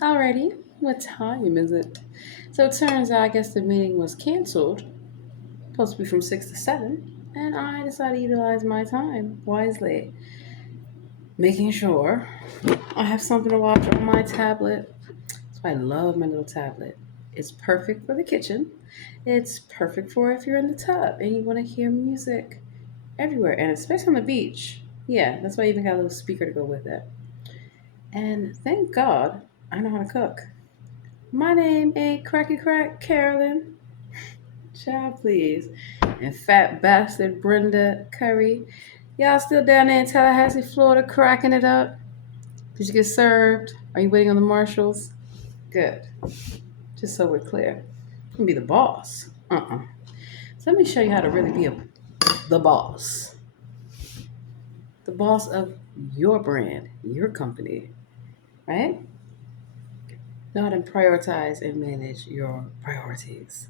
Alrighty, what time is it? So it turns out I guess the meeting was canceled, supposed to be from 6 to 7, and I decided to utilize my time wisely, making sure I have something to watch on my tablet. So I love my little tablet. It's perfect for the kitchen. It's perfect for if you're in the tub and you want to hear music everywhere, and especially on the beach. Yeah, that's why I even got a little speaker to go with it. And thank God I know how to cook. My name ain't Cracky Crack Carolyn. Child, please. And fat bastard Brenda Curry. Y'all still down there in Tallahassee, Florida, cracking it up? Did you get served? Are you waiting on the marshals? Good. Just so we're clear. You can be the boss. So let me show you how to really be the boss. The boss of your brand, your company, right? Know how to prioritize and manage your priorities.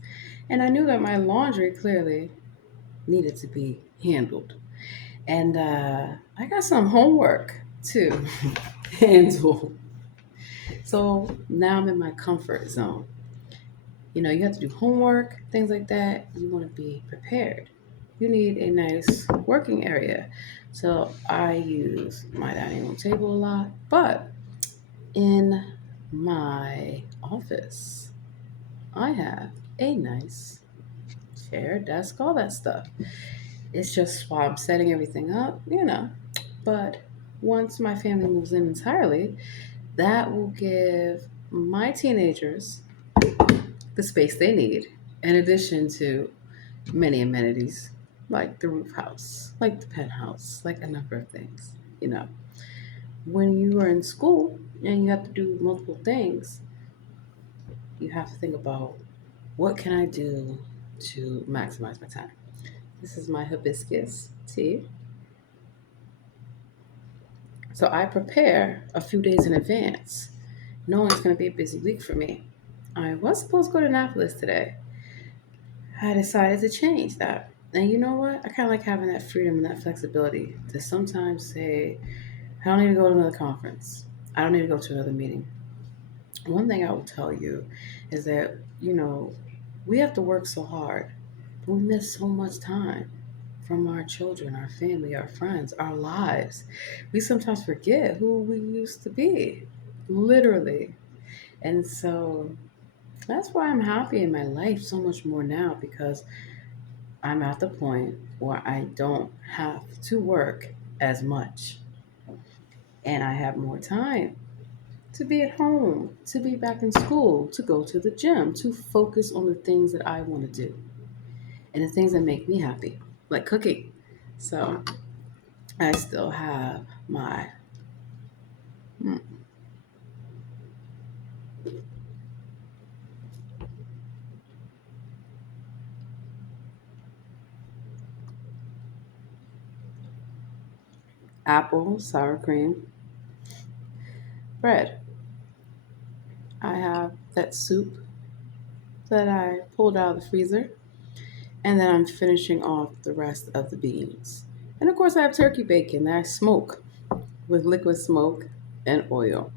And I knew that my laundry clearly needed to be handled. And I got some homework to handle. So now I'm in my comfort zone. You know, you have to do homework, things like that. You want to be prepared. You need a nice working area. So I use my dining room table a lot, but in my office, I have a nice chair, desk, all that stuff. It's just while I'm setting everything up, you know. But once my family moves in entirely, that will give my teenagers the space they need, in addition to many amenities like the roof house, like the penthouse, like a number of things. You know, when you are in school and you have to do multiple things, you have to think about what can I do to maximize my time. This is my hibiscus tea. So I prepare a few days in advance, knowing it's going to be a busy week for me. I was supposed to go to Annapolis today. I decided to change that. And you know what? I kind of like having that freedom and that flexibility to sometimes say, I don't need to go to another conference. I don't need to go to another meeting. One thing I will tell you is that, we have to work so hard, but we miss so much time from our children, our family, our friends, our lives. We sometimes forget who we used to be, literally. And so that's why I'm happy in my life so much more now because I'm at the point where I don't have to work as much and I have more time to be at home, to be back in school, to go to the gym, to focus on the things that I want to do and the things that make me happy, like cooking. So I still have my apple sour cream bread. I have that soup that I pulled out of the freezer, and then I'm finishing off the rest of the beans. And of course, I have turkey bacon that I smoke with liquid smoke and oil.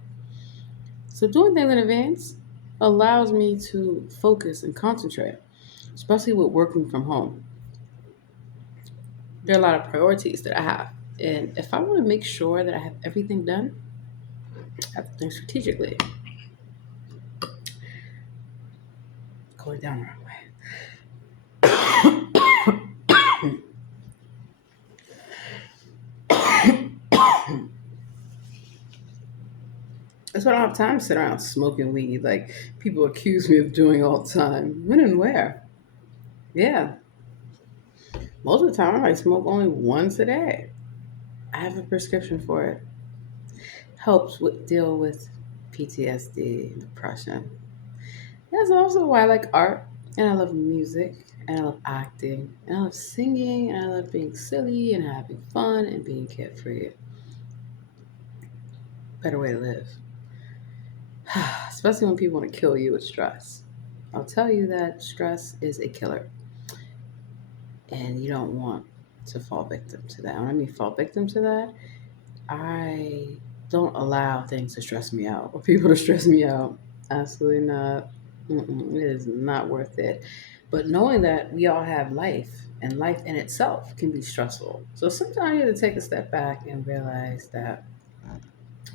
So doing things in advance allows me to focus and concentrate, especially with working from home. There are a lot of priorities that I have. And if I want to make sure that I have everything done, I have to think strategically, going down the wrong way. That's why I don't have time to sit around smoking weed like people accuse me of doing all the time. When and where? Yeah, most of the time I smoke only once a day. I have a prescription for it. Helps with deal with PTSD, depression. That's also why I like art and I love music and I love acting and I love singing and I love being silly and having fun and being carefree. Better way to live. Especially when people want to kill you with stress. I'll tell you that stress is a killer and you don't want to fall victim to that. When I mean fall victim to that, I don't allow things to stress me out or people to stress me out. Absolutely not. Mm-mm, it is not worth it. But knowing that we all have life and life in itself can be stressful. So sometimes you have to take a step back and realize that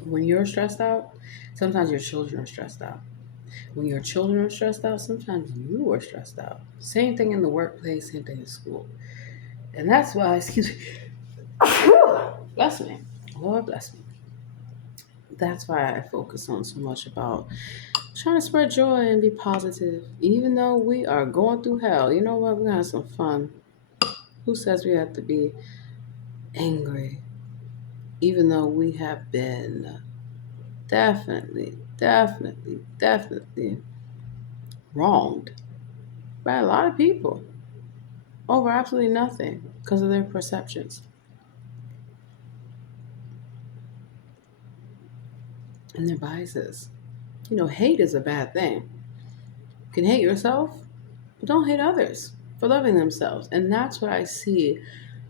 when you're stressed out, sometimes your children are stressed out. When your children are stressed out, sometimes you are stressed out. Same thing in the workplace, same thing in school. And that's why, excuse me, bless me, Lord bless me. That's why I focus on so much about trying to spread joy and be positive. Even though we are going through hell, you know what? We're going to have some fun. Who says we have to be angry? Even though we have been definitely wronged by a lot of people over absolutely nothing because of their perceptions and their biases. You know, hate is a bad thing. You can hate yourself, but don't hate others for loving themselves. And that's what I see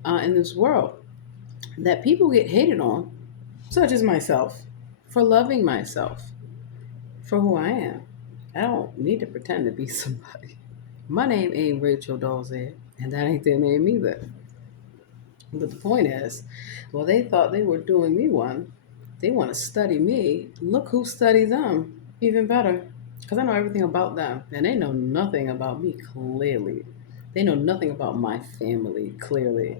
in this world, that people get hated on, such as myself, for loving myself for who I am. I don't need to pretend to be somebody. My name ain't Rachel Dolezal, and that ain't their name either. But the point is, well, they thought they were doing me one. They want to study me. Look who studies them. Even better. Because I know everything about them, and they know nothing about me clearly. They know nothing about my family clearly.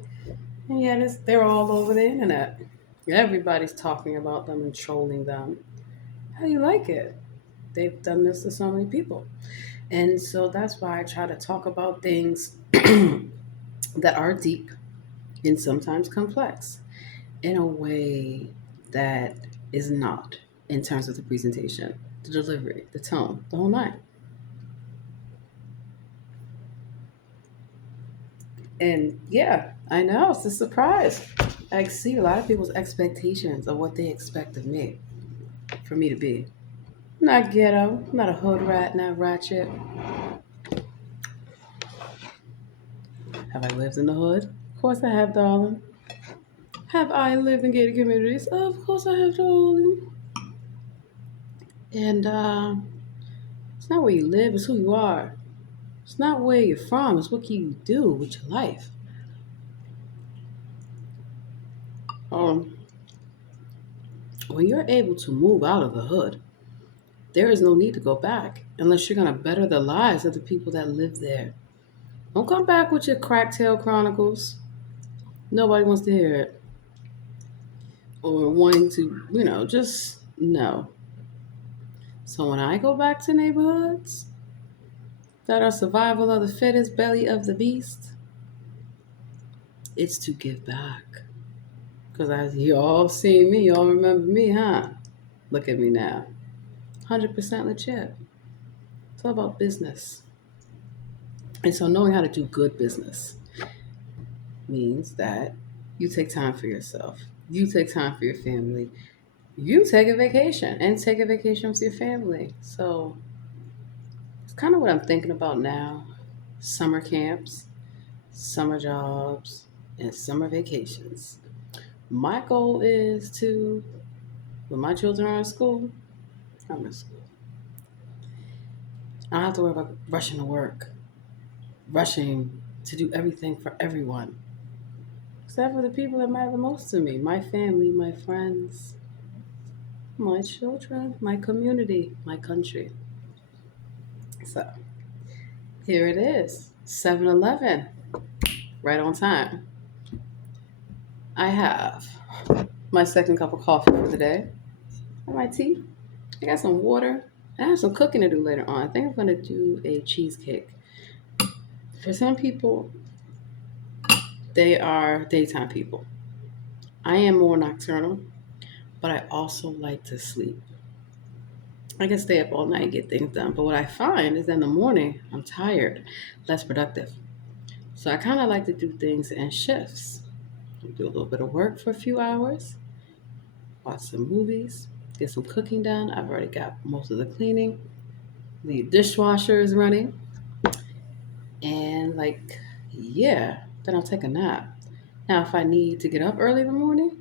And yet they're all over the internet. Everybody's talking about them and trolling them. How do you like it? They've done this to so many people. And so that's why I try to talk about things that are deep and sometimes complex in a way that is not, in terms of the presentation, the delivery, the tone, the whole nine. And yeah, I know it's a surprise. I see a lot of people's expectations of what they expect of me, for me to be. Not ghetto, not a hood rat, not ratchet. Have I lived in the hood? Of course I have, darling. Have I lived in gated communities? Of course I have, darling. And it's not where you live, it's who you are. It's not where you're from, it's what can you do with your life. Um, when you're able to move out of the hood, there is no need to go back unless you're going to better the lives of the people that live there. Don't come back with your cracktail chronicles. Nobody wants to hear it. Or wanting to, just no. So when I go back to neighborhoods that are survival of the fittest, belly of the beast, it's to give back. Because as you all see me, y'all remember me, huh? Look at me now. 100% legit. It's all about business. And so knowing how to do good business means that you take time for yourself. You take time for your family. You take a vacation and take a vacation with your family. So it's kind of what I'm thinking about now. Summer camps, summer jobs, and summer vacations. My goal is to, when my children are in school, I'm in school. I don't have to worry about rushing to work, rushing to do everything for everyone, except for the people that matter the most to me, my family, my friends, my children, my community, my country. So here it is, 7-Eleven, right on time. I have my second cup of coffee for the day, and my tea. I got some water. I have some cooking to do later on. I think I'm going to do a cheesecake. For some people, they are daytime people. I am more nocturnal, but I also like to sleep. I can stay up all night and get things done. But what I find is that in the morning, I'm tired, less productive. So I kind of like to do things in shifts. Do a little bit of work for a few hours, watch some movies, get some cooking done. I've already got most of the cleaning. The dishwasher is running. And yeah, then I'll take a nap. Now, if I need to get up early in the morning,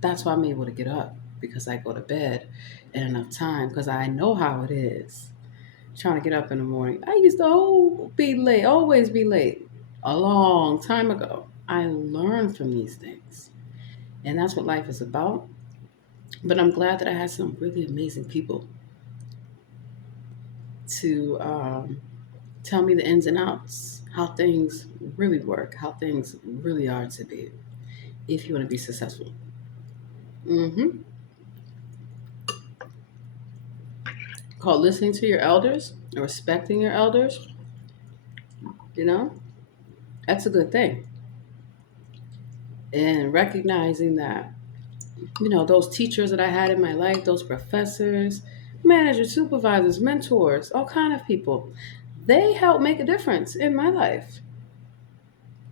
that's why I'm able to get up. because I go to bed in enough time because I know how it is trying to get up in the morning. I used to be late, always be late. A long time ago, I learned from these things, and that's what life is about. But I'm glad that I had some really amazing people to tell me the ins and outs, how things really work, how things really are to be if you want to be successful. hmm Called listening to your elders, respecting your elders, you know, that's a good thing. And recognizing that, those teachers that I had in my life, those professors, managers, supervisors, mentors, all kind of people, they help make a difference in my life.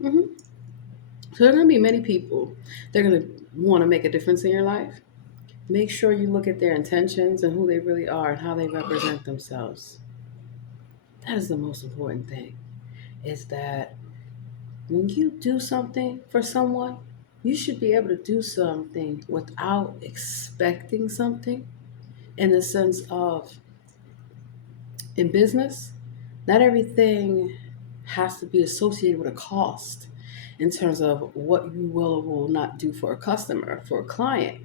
hmm So there are going to be many people. They're going to want to make a difference in your life. Make sure you look at their intentions and who they really are and how they represent themselves. That is the most important thing. Is that when you do something for someone, you should be able to do something without expecting something in the sense of in business, not everything has to be associated with a cost in terms of what you will or will not do for a customer, for a client,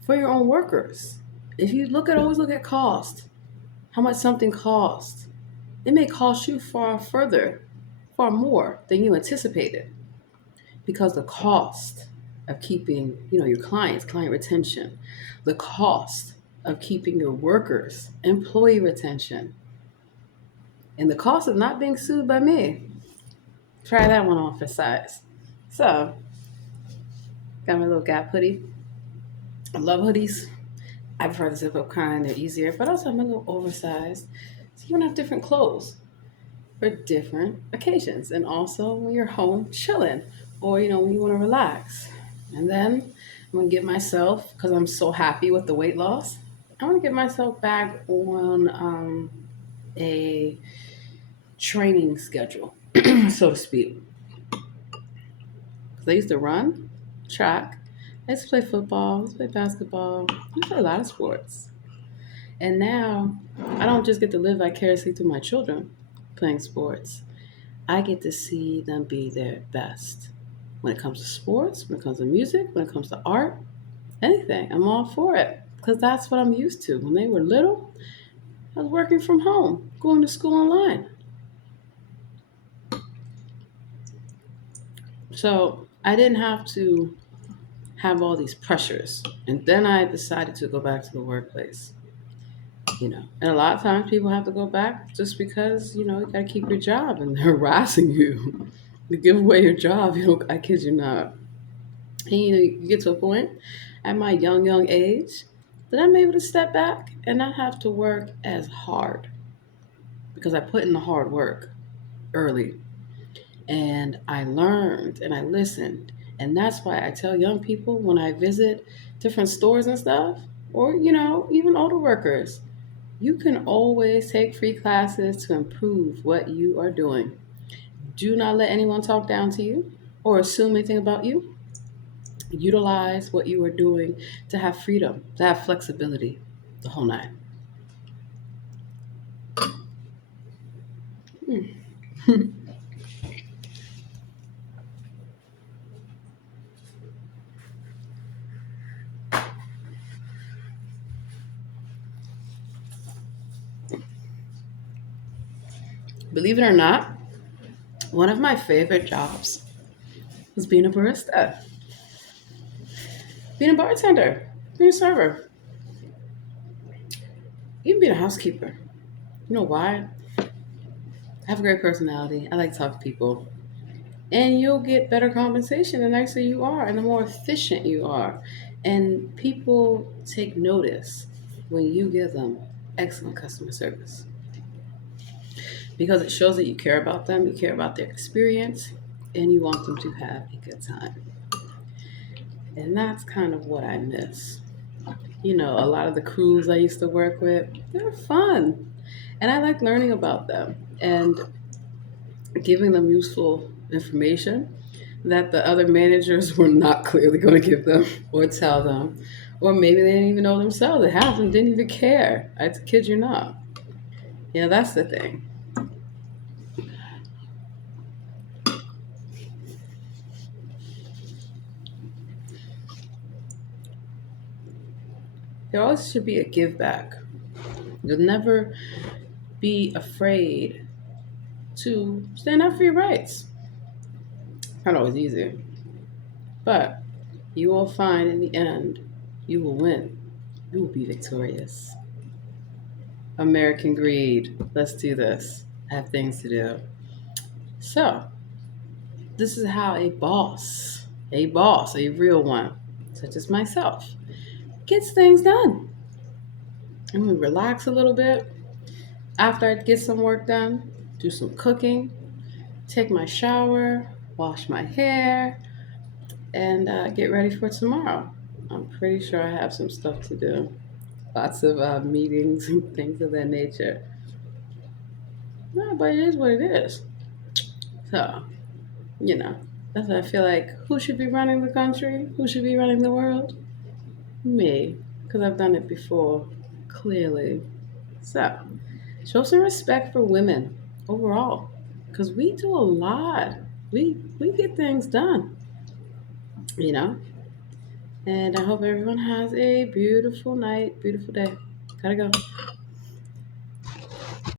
for your own workers. If you always look at cost, how much something costs, it may cost you far more than you anticipated because the cost of keeping, your client retention, the cost of keeping your workers, employee retention, and the cost of not being sued by me. Try that one on for size. So, got my little Gap hoodie. I love hoodies. I prefer the zip up kind, they're easier, but also I'm a little oversized. So you want to have different clothes for different occasions. And also when you're home chilling or, when you want to relax. And then I'm going to get myself, because I'm so happy with the weight loss, I want to get myself back on a training schedule, so to speak. Because I used to run, track, I used to play football, I used to play basketball, I used to play a lot of sports. And now I don't just get to live vicariously through my children playing sports. I get to see them be their best. When it comes to sports, when it comes to music, when it comes to art, anything, I'm all for it. Because that's what I'm used to. When they were little, I was working from home, going to school online. So I didn't have to have all these pressures. And then I decided to go back to the workplace. And a lot of times people have to go back just because, you got to keep your job and they're harassing you to give away your job. I kid you not. And, you get to a point at my young age that I'm able to step back and not have to work as hard because I put in the hard work early and I learned and I listened. And that's why I tell young people when I visit different stores and stuff, or, even older workers, you can always take free classes to improve what you are doing. Do not let anyone talk down to you or assume anything about you. Utilize what you are doing to have freedom, to have flexibility, the whole nine. Believe it or not, one of my favorite jobs was being a barista, being a bartender, being a server, even being a housekeeper. You know why? I have a great personality. I like to talk to people. And you'll get better compensation the nicer you are and the more efficient you are. And people take notice when you give them excellent customer service because it shows that you care about them, you care about their experience, and you want them to have a good time. And that's kind of what I miss. A lot of the crews I used to work with, they're fun. And I like learning about them and giving them useful information that the other managers were not clearly going to give them or tell them. Or maybe they didn't even know themselves. They half of them didn't even care. I kid you not. Yeah, that's the thing. There always should be a give back. You'll never be afraid to stand up for your rights. Not always easy, but you will find in the end, you will win. You will be victorious. American greed. Let's do this. I have things to do. So, this is how a real one, such as myself, gets things done. I'm gonna relax a little bit after I get some work done, do some cooking, take my shower, wash my hair, and get ready for tomorrow. I'm pretty sure I have some stuff to do. Lots of meetings and things of that nature. No, but it is what it is. So, you know, that's what I feel like. Who should be running the country? Who should be running the world? Me, because I've done it before, clearly. So, show some respect for women overall, because we do a lot. We get things done, you know. And I hope everyone has a beautiful night, beautiful day. Gotta go.